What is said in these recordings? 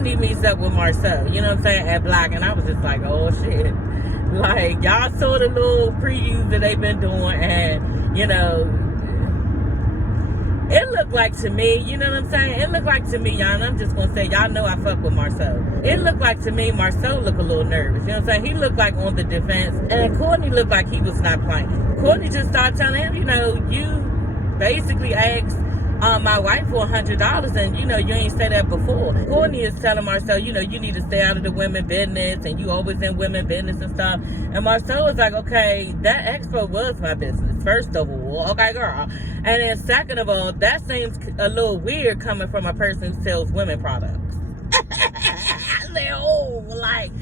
Courtney meets up with Marcel, you know what I'm saying, at Block, and I was just like, oh shit. Like, y'all saw the little previews that they've been doing, and, you know, it looked like to me, you know what I'm saying? It looked like to me, y'all, and I'm just gonna say, y'all know I fuck with Marcel. It looked like to me, Marcel looked a little nervous, you know what I'm saying? He looked like on the defense, and Courtney looked like he was not playing. Courtney just started telling him, you know, you basically asked my wife for $100, and you know, you ain't said that before. Courtney is telling Marcel, you know, you need to stay out of the women business, and you always in women business and stuff. And Marcel was like, okay, that expo was my business, first of all, okay, girl. And then second of all, that seems a little weird coming from a person who sells women products. I said, oh, like,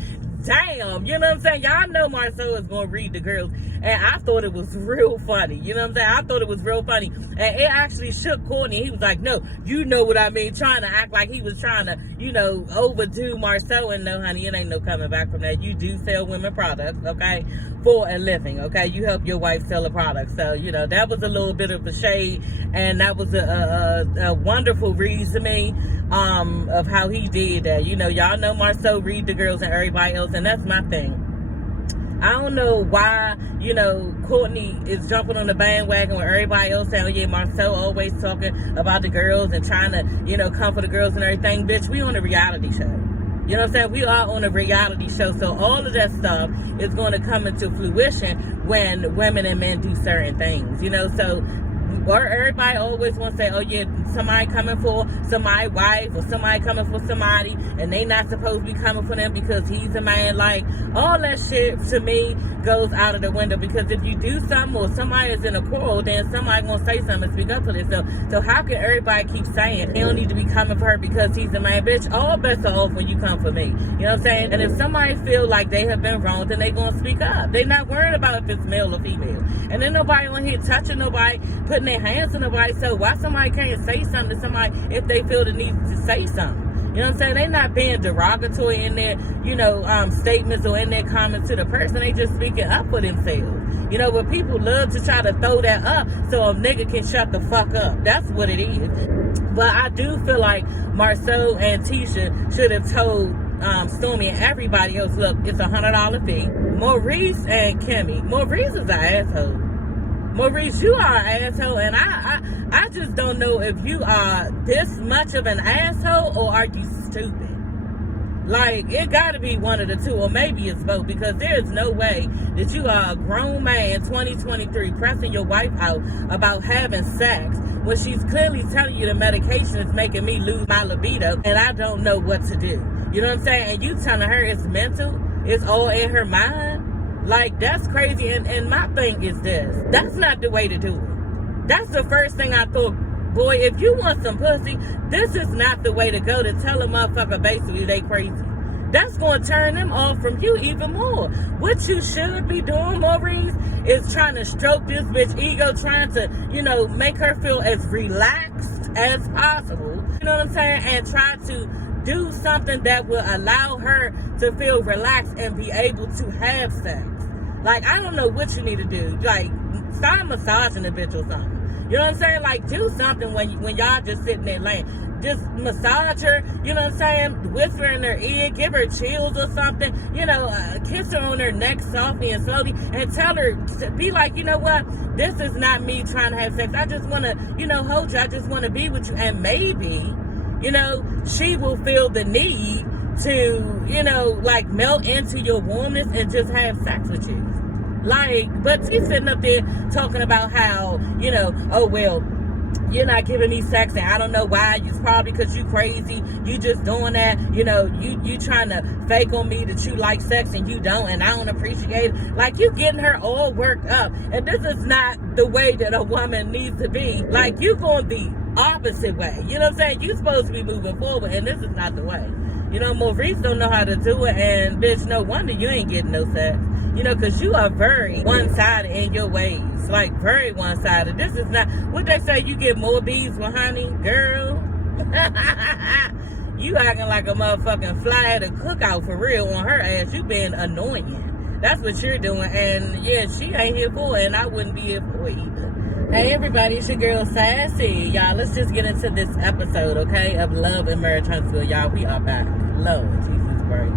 damn, you know what I'm saying? Y'all know Marcel is going to read the girls, and I thought it was real funny, you know what I'm saying? I thought it was real funny, and it actually shook Courtney. He was like, no, you know what I mean, trying to act like he was trying to, you know, overdo Marcel, and no, honey, it ain't no coming back from that. You do sell women products, okay, for a living, okay? You help your wife sell a product, so, you know, that was a little bit of a shade, and that was a wonderful read to me, of how he did that. You know, y'all know Marcel read the girls and everybody else, and that's my thing. I don't know why, you know, Courtney is jumping on the bandwagon with everybody else saying, oh yeah, Marcel always talking about the girls and trying to, you know, come for the girls and everything. Bitch, we on a reality show. You know what I'm saying? We are on a reality show, so all of that stuff is going to come into fruition when women and men do certain things, you know, so or everybody always want to say, oh yeah, somebody coming for somebody's wife or somebody coming for somebody and they not supposed to be coming for them because he's a man. Like, all that shit to me goes out of the window, because if you do something or somebody is in a quarrel, then somebody gonna say something and speak up for themselves. So how can everybody keep saying they don't need to be coming for her because he's a man? Bitch, all bets are off when you come for me. You know what I'm saying? And if somebody feel like they have been wrong, then they gonna speak up. They not worried about if it's male or female. And then nobody on here touching nobody, putting their hands on nobody. So why somebody can't say something to somebody if they feel the need to say something? You know what I'm saying? They not being derogatory in their, you know, statements or in their comments to the person. They just speaking up for themselves. You know, but people love to try to throw that up so a nigga can shut the fuck up. That's what it is. But I do feel like Marcel and Tisha should have told Stormy and everybody else, look, it's $100 fee. Maurice and Kimmy. Maurice is an asshole. Maurice, you are an asshole, and I just don't know if you are this much of an asshole or are you stupid. Like, it gotta be one of the two, or maybe it's both, because there is no way that you are a grown man in 2023 pressing your wife out about having sex when she's clearly telling you the medication is making me lose my libido and I don't know what to do. You know what I'm saying? And you telling her it's mental, it's all in her mind. Like, that's crazy. And my thing is this. That's not the way to do it. That's the first thing I thought. Boy, if you want some pussy, this is not the way to go, to tell a motherfucker basically they crazy. That's going to turn them off from you even more. What you should be doing, Maurice, is trying to stroke this bitch ego, trying to, you know, make her feel as relaxed as possible. You know what I'm saying? And try to do something that will allow her to feel relaxed and be able to have sex. Like, I don't know what you need to do. Like, start massaging the bitch or something. You know what I'm saying? Like, do something when y'all just sitting there laying. Just massage her, you know what I'm saying? Whisper in her ear, give her chills or something. You know, kiss her on her neck softly and slowly, and tell her, be like, you know what? This is not me trying to have sex. I just want to, you know, hold you. I just want to be with you. And maybe, you know, she will feel the need to, you know, like melt into your warmness and just have sex with you. Like, but she's sitting up there talking about how, you know, oh, well, you're not giving me sex and I don't know why. It's probably because you crazy. You just doing that. You know, you trying to fake on me that you like sex and you don't, and I don't appreciate it. Like, you getting her all worked up. And this is not the way that a woman needs to be. Like, you going the opposite way. You know what I'm saying? You supposed to be moving forward, and this is not the way. You know, Maurice don't know how to do it, and bitch, no wonder you ain't getting no sex. You know, because you are very one-sided in your ways. Like, very one-sided. This is not, what they say, you get more bees with honey? Girl. You acting like a motherfucking fly at a cookout for real on her ass. You being annoying. That's what you're doing. And, yeah, she ain't here for it, and I wouldn't be here for it either. Hey everybody, it's your girl Sassy. Y'all, let's just get into this episode, okay, of Love and Marriage Huntsville. Y'all, we are back. Lord, Jesus Christ.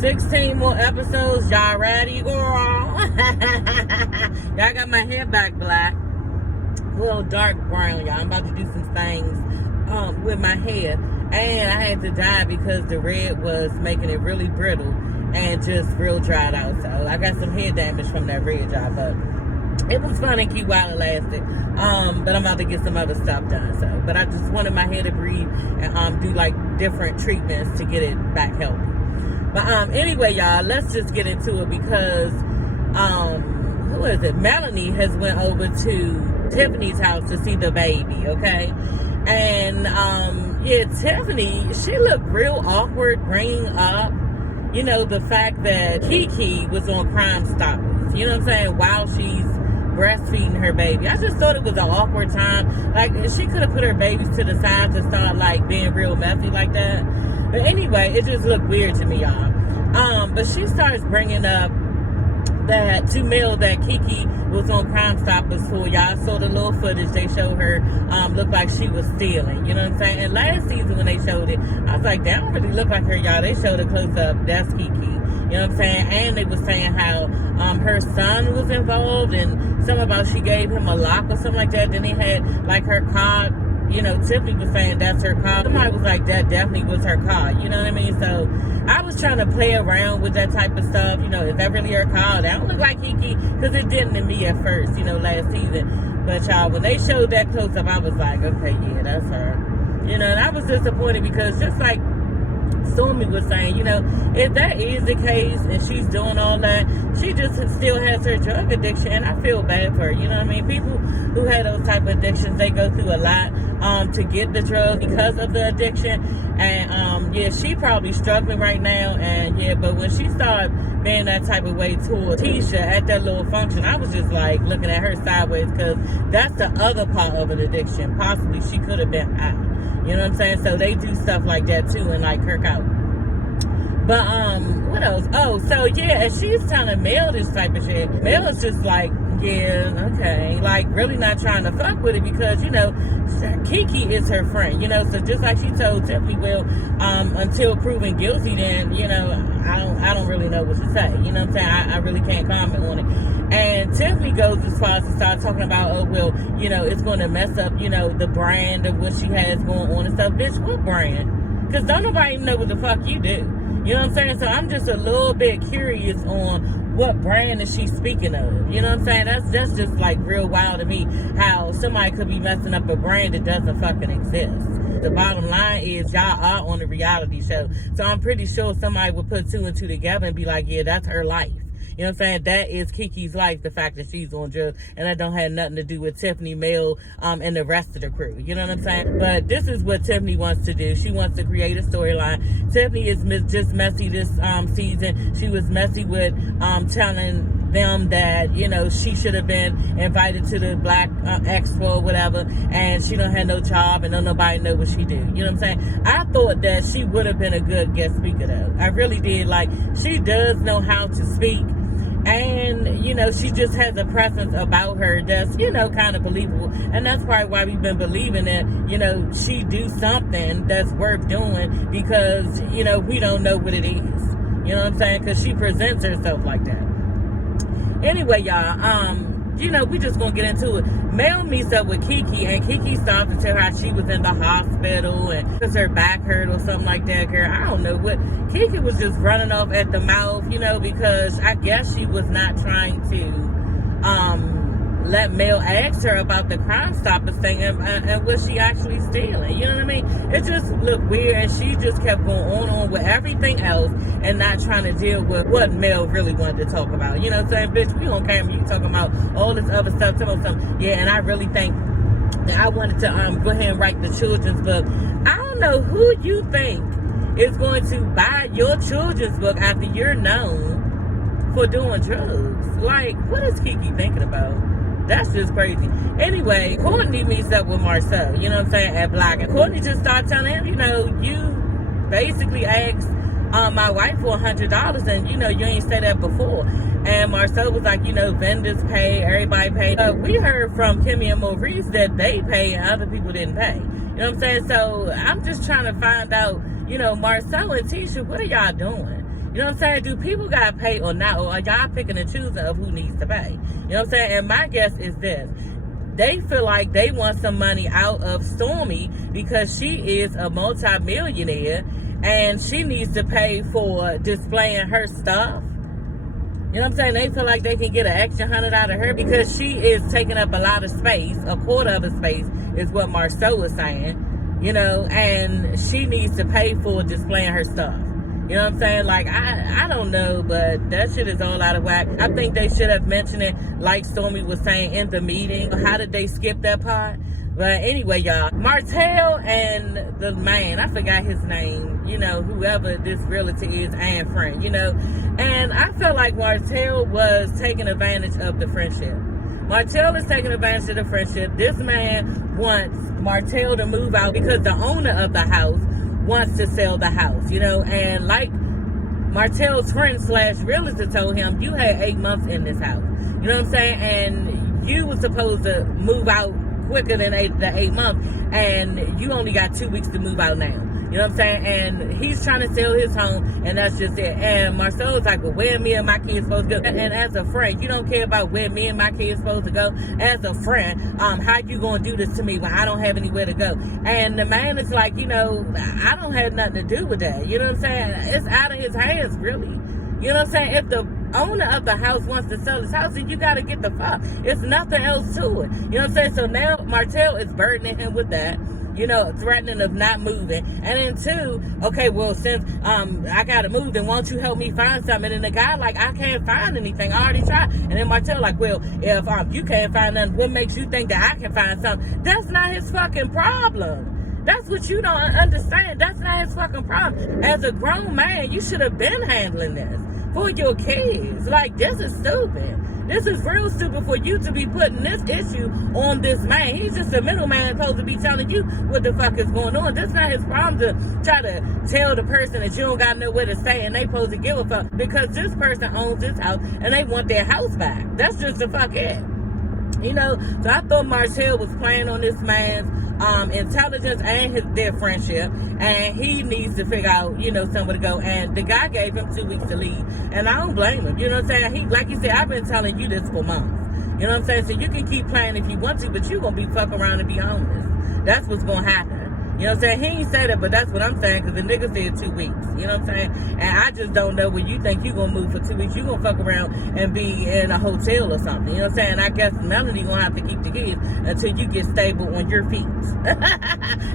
16 more episodes. Y'all ready, girl? Y'all got my hair back black. Well, dark brown, y'all. I'm about to do some things with my hair. And I had to dye because the red was making it really brittle and just real dried out. So I got some hair damage from that red job, but it was fun and cute while it lasted. But I'm about to get some other stuff done. So, but I just wanted my hair to breathe and do like different treatments to get it back healthy. But anyway, y'all, let's just get into it because who is it? Melanie has went over to Tiffany's house to see the baby, okay? And yeah, Tiffany, she looked real awkward bringing up, you know, the fact that Keke was on Crime Stoppers, you know what I'm saying, while she's breastfeeding her baby. I just thought it was an awkward time. Like, she could have put her babies to the side to start, like, being real messy like that. But anyway, it just looked weird to me, y'all. But she starts bringing up that to Mel that Keke was on Crime Stoppers for. Y'all saw the little footage they showed her, looked like she was stealing, you know what I'm saying? And last season when they showed it, I was like, that don't really look like her, y'all. They showed a close up, that's Keke. You know what I'm saying? And they were saying how her son was involved and something about she gave him a lock or something like that. Then he had like her car. You know, Tiffany was saying that's her car. Somebody was like, that definitely was her car. You know what I mean? So I was trying to play around with that type of stuff. You know, is that really her car? That don't look like Keke, because it didn't to me at first, you know, last season. But y'all, when they showed that close up, I was like, okay, yeah, that's her. You know, and I was disappointed because just like Stormy was saying, you know, if that is the case and she's doing all that, she just still has her drug addiction, and I feel bad for her. You know what I mean? People who have those type of addictions, they go through a lot to get the drug because of the addiction. And yeah, she probably struggling right now. And yeah, but when she started being that type of way toward Tisha at that little function, I was just like looking at her sideways, because that's the other part of an addiction. Possibly she could have been out. You know what I'm saying? So they do stuff like that too, and like Kirk out. But what else? Oh, so yeah, and she's telling Mel this type of shit. Mel is just like, yeah, okay, like really not trying to fuck with it, because you know Keke is her friend. You know, so just like she told Tiffany, well, until proven guilty, then you know I don't really know what to say. You know what I'm saying? I really can't comment on it. And Tiffany goes as far as to start talking about, oh, well, you know, it's going to mess up, you know, the brand of what she has going on and stuff. Bitch, what brand? Because don't nobody even know what the fuck you do. You know what I'm saying? So I'm just a little bit curious on what brand is she speaking of. You know what I'm saying? That's just like real wild to me, how somebody could be messing up a brand that doesn't fucking exist. The bottom line is y'all are on a reality show. So I'm pretty sure somebody would put two and two together and be like, yeah, that's her life. You know what I'm saying? That is Keke's life, the fact that she's on drugs. And that don't have nothing to do with Tiffany, Mel, and the rest of the crew. You know what I'm saying? But this is what Tiffany wants to do. She wants to create a storyline. Tiffany is just messy this season. She was messy with telling them that, you know, she should have been invited to the Black Expo or whatever, and she don't have no job and don't nobody know what she do. You know what I'm saying? I thought that she would have been a good guest speaker though. I really did. Like, she does know how to speak. And, you know, she just has a presence about her that's, you know, kind of believable. And that's probably why we've been believing that, you know, she do something that's worth doing, because, you know, we don't know what it is. You know what I'm saying? Because she presents herself like that. Anyway, y'all, you know, we just gonna get into it. Mel meets up with Keke, and Keke starts to tell her how she was in the hospital and because her back hurt or something like that. Girl, I don't know what. Keke was just running off at the mouth, you know, because I guess she was not trying to let Mel ask her about the Crime Stoppers thing and was she actually stealing. You know what I mean? It just looked weird, and she just kept going on with everything else and not trying to deal with what Mel really wanted to talk about. You know what I'm saying? Bitch, we don't care when you talking about all this other stuff. Tell me something. Yeah, and I really think that I wanted to go ahead and write the children's book. I don't know who you think is going to buy your children's book after you're known for doing drugs. Like, what is Keke thinking about? That's just crazy. Anyway, Courtney meets up with Marcel, you know what I'm saying, at Black. And Courtney just started telling him, you know, you basically asked my wife for $100, and you ain't said that before. And Marcel was like, vendors pay, everybody pay. We heard from Kimmy and Maurice that they pay and other people didn't pay. You know what I'm saying? So I'm just trying to find out, Marcel and Tisha, what are y'all doing? You know what I'm saying? Do people got to pay or not? Or are y'all picking and choosing of who needs to pay? You know what I'm saying? And my guess is this. They feel like they want some money out of Stormy because she is a multi-millionaire and she needs to pay for displaying her stuff. You know what I'm saying? They feel like they can get an extra $100 out of her because she is taking up a lot of space. A quarter of the space is what Marceau was saying. And she needs to pay for displaying her stuff. You know what I'm saying? Like, I don't know, but that shit is all out of whack. I think they should have mentioned it, like Stormy was saying, in the meeting. How did they skip that part? But anyway, y'all, Martell and the man, I forgot his name, whoever this realtor is and friend, And I felt like Martell was taking advantage of the friendship. Martell is taking advantage of the friendship. This man wants Martell to move out because the owner of the house wants to sell the house, and like Martell's friend / realtor told him, you had 8 months in this house, you know what I'm saying, and you were supposed to move out quicker than the 8 months, and you only got 2 weeks to move out now. You know what I'm saying? And he's trying to sell his home, and that's just it. And Marcel's like, well, where me and my kids supposed to go? And as a friend, you don't care about where me and my kids supposed to go. As a friend, how you gonna do this to me when I don't have anywhere to go? And the man is like, I don't have nothing to do with that. You know what I'm saying? It's out of his hands, really. You know what I'm saying? If the owner of the house wants to sell his house, then you got to get the fuck. It's nothing else to it. You know what I'm saying? So now Martell is burdening him with that. Threatening of not moving. And then two, okay, well, since I gotta move, then won't you help me find something? And the guy like, I can't find anything. I already tried. And then Martell like, well, if you can't find nothing, what makes you think that I can find something? That's not his fucking problem. That's what you don't understand. That's not his fucking problem. As a grown man, you should have been handling this for your kids. Like, this is stupid. This is real stupid for you to be putting this issue on this man. He's just a middleman supposed to be telling you what the fuck is going on. That's not his problem to try to tell the person that you don't got nowhere to stay and they supposed to give a fuck because this person owns this house and they want their house back. That's just the fuck it. So I thought Martell was playing on this man's intelligence and their friendship, and he needs to figure out, somewhere to go. And the guy gave him 2 weeks to leave, and I don't blame him. You know what I'm saying? He, like you said, I've been telling you this for months. You know what I'm saying? So you can keep playing if you want to, but you're gonna be fucking around and be homeless. That's what's gonna happen. You know what I'm saying? He ain't say that, but that's what I'm saying, because the nigga said 2 weeks. You know what I'm saying? And I just don't know when you think you gonna move for 2 weeks, you gonna fuck around and be in a hotel or something. You know what I'm saying? And I guess Melanie gonna have to keep the kids until you get stable on your feet.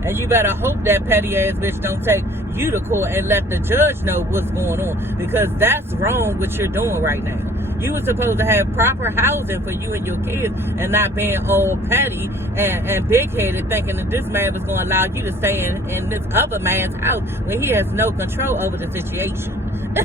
And you better hope that petty ass bitch don't take you to court and let the judge know what's going on, because that's wrong what you're doing right now. You were supposed to have proper housing for you and your kids and not being all petty and big-headed thinking that this man was going to allow you to stay in this other man's house when he has no control over the situation.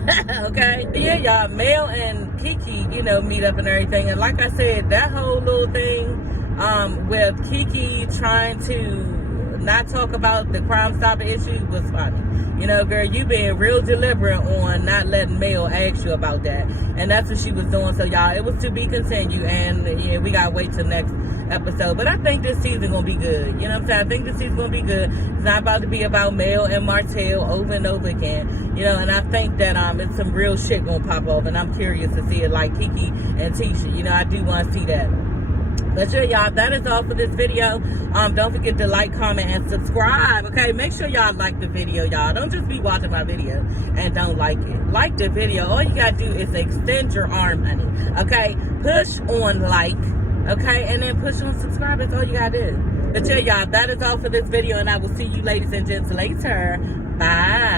Okay? Yeah, y'all, Mel and Keke, meet up and everything. And like I said, that whole little thing with Keke trying to not talk about the Crime Stopping issue was funny. Girl, you being real deliberate on not letting Mel ask you about that. And that's what she was doing. So, y'all, it was to be continued. And, yeah, we got to wait till next episode. But I think this season going to be good. You know what I'm saying? I think this season going to be good. It's not about to be about Mel and Martell over and over again. And I think that it's some real shit going to pop off. And I'm curious to see it like Keke and Tisha. I do want to see that. But yeah, y'all, that is all for this video. Don't forget to like, comment, and subscribe. Okay, make sure y'all like the video, y'all. Don't just be watching my video and don't like it. Like the video. All you gotta do is extend your arm, honey. Okay, push on like. Okay, and then push on subscribe. That's all you gotta do. But yeah, y'all, that is all for this video, and I will see you ladies and gents later. Bye.